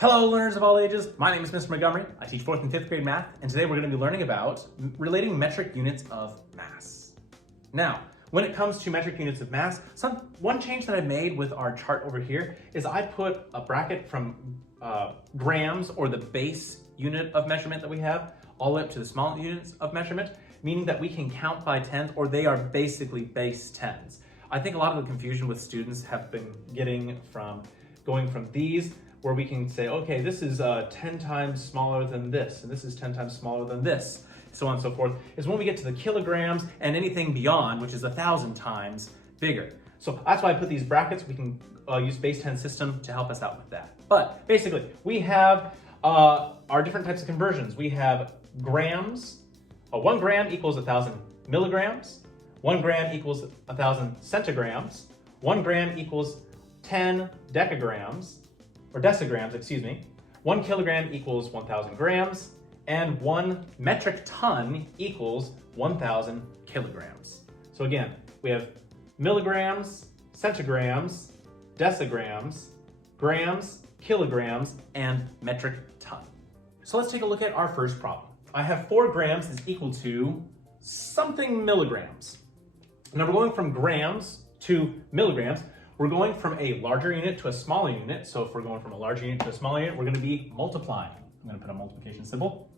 Hello learners of all ages, my name is Mr. Montgomery. I teach 4th and 5th grade math, and today we're going to be learning about relating metric units of mass. Now, when it comes to metric units of mass, one change that I made with our chart over here is I put a bracket from grams, or the base unit of measurement that we have, all the way up to the small units of measurement, meaning that we can count by tens, or they are basically base tens. I think a lot of the confusion with students have been going from these, where we can say, okay, this is 10 times smaller than this, and this is 10 times smaller than this, so on and so forth, is when we get to the kilograms and anything beyond, which is 1,000 times bigger. So that's why I put these brackets. We can use base 10 system to help us out with that. But basically, we have our different types of conversions. We have grams. 1 gram equals 1,000 milligrams. 1 gram equals 1,000 centigrams. 1 gram equals 10 decagrams. Or decigrams, excuse me. 1 kilogram equals 1,000 grams, and 1 metric ton equals 1,000 kilograms. So again, we have milligrams, centigrams, decigrams, grams, kilograms, and metric ton. So let's take a look at our first problem. I have 4 grams is equal to something milligrams. Now we're going from grams to milligrams. We're going from a larger unit to a smaller unit. So if we're going from a larger unit to a smaller unit, we're going to be multiplying. I'm going to put a multiplication symbol.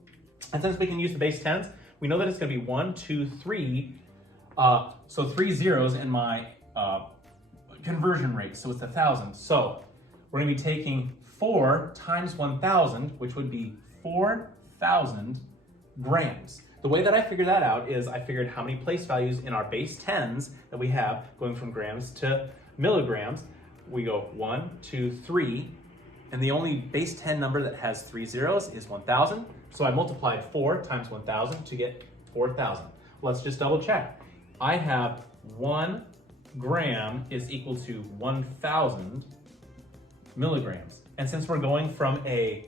And since we can use the base tens, we know that it's going to be 1, 2, 3. So 3 zeros in my conversion rate. So it's 1,000. So we're going to be taking 4 times 1,000, which would be 4,000 grams. The way that I figured that out is I figured how many place values in our base tens that we have going from grams to milligrams. We go 1, 2, 3, and the only base 10 number that has 3 zeros is 1,000. So I multiplied 4 times 1,000 to get 4,000. Let's just double check. I have 1 gram is equal to 1,000 milligrams. And since we're going from a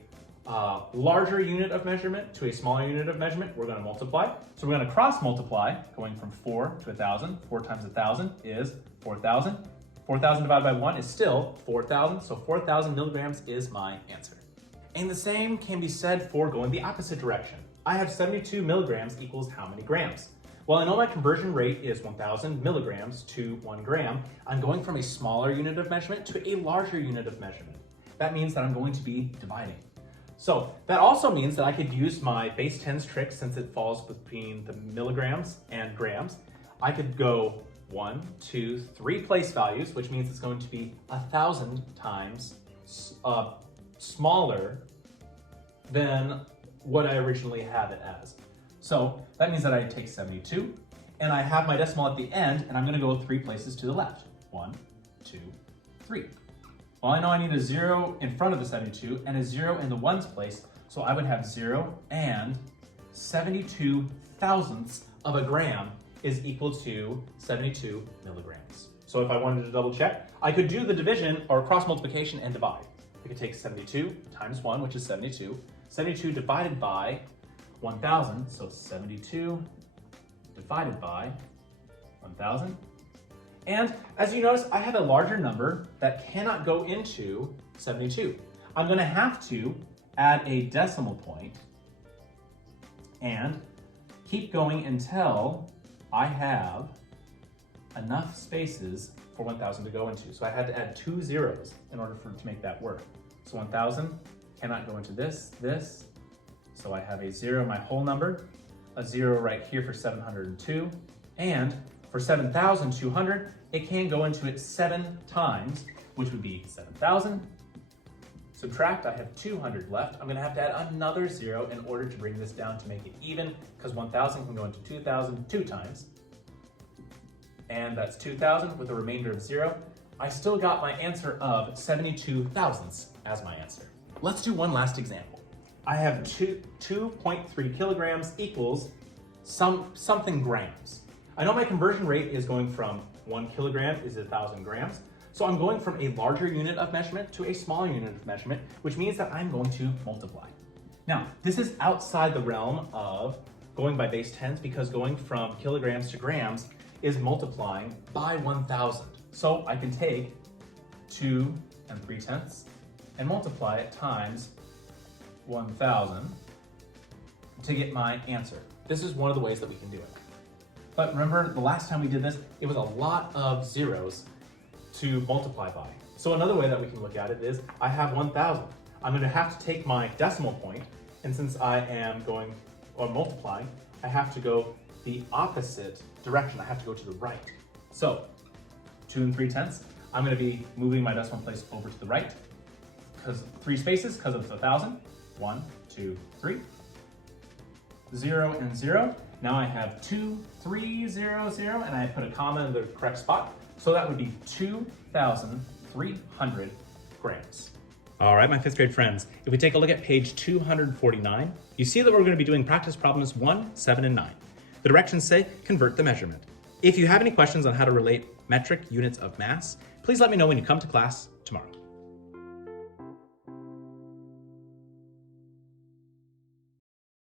larger unit of measurement to a smaller unit of measurement, we're going to multiply. So we're going to cross multiply, going from 4 to 1,000. 4 times 1,000 is 4,000. 4,000 divided by 1 is still 4,000, so 4,000 milligrams is my answer. And the same can be said for going the opposite direction. I have 72 milligrams equals how many grams? Well, I know my conversion rate is 1,000 milligrams to 1 gram. I'm going from a smaller unit of measurement to a larger unit of measurement. That means that I'm going to be dividing. So that also means that I could use my base tens trick, since it falls between the milligrams and grams. I could go 1, 2, 3 place values, which means it's going to be 1,000 times smaller than what I originally had it as. So that means that I take 72, and I have my decimal at the end, and I'm going to go 3 places to the left. 1, 2, 3. Well, I know I need a 0 in front of the 72 and a 0 in the ones place, so I would have 0 and 72 thousandths of a gram is equal to 72 milligrams. So if I wanted to double check, I could do the division or cross multiplication and divide. I could take 72 times 1, which is 72. 72 divided by 1,000, so 72 divided by 1,000. And as you notice, I have a larger number that cannot go into 72. I'm going to have to add a decimal point and keep going until I have enough spaces for 1,000 to go into. So I had to add 2 zeros in order to make that work. So 1,000 cannot go into this. So I have a 0, my whole number, a 0 right here for 702, and for 7,200, it can go into it 7 times, which would be 7,000. Subtract, I have 200 left. I'm going to have to add another 0 in order to bring this down to make it even, because 1,000 can go into 2,000 2 times. And that's 2,000 with a remainder of 0. I still got my answer of 72 thousandths as my answer. Let's do one last example. I have 2.3 kilograms equals something grams. I know my conversion rate is going from 1 kilogram is 1,000 grams. So I'm going from a larger unit of measurement to a smaller unit of measurement, which means that I'm going to multiply. Now, this is outside the realm of going by base tens, because going from kilograms to grams is multiplying by 1,000. So I can take 2 3/10 and multiply it times 1,000 to get my answer. This is one of the ways that we can do it. But remember, the last time we did this, it was a lot of zeros to multiply by. So another way that we can look at it is, I have 1,000. I'm going to have to take my decimal point, and since I am going or multiplying, I have to go the opposite direction. I have to go to the right. So 2 3/10, I'm going to be moving my decimal place over to the right, because 3 spaces, because it's 1,000. 1, 2, 3. 0 and 0. Now I have 2, 3, 0, 0, and I put a comma in the correct spot. So that would be 2,300 grams. All right, my 5th grade friends, if we take a look at page 249, you see that we're going to be doing practice problems 1, 7, and 9. The directions say convert the measurement. If you have any questions on how to relate metric units of mass, please let me know when you come to class tomorrow.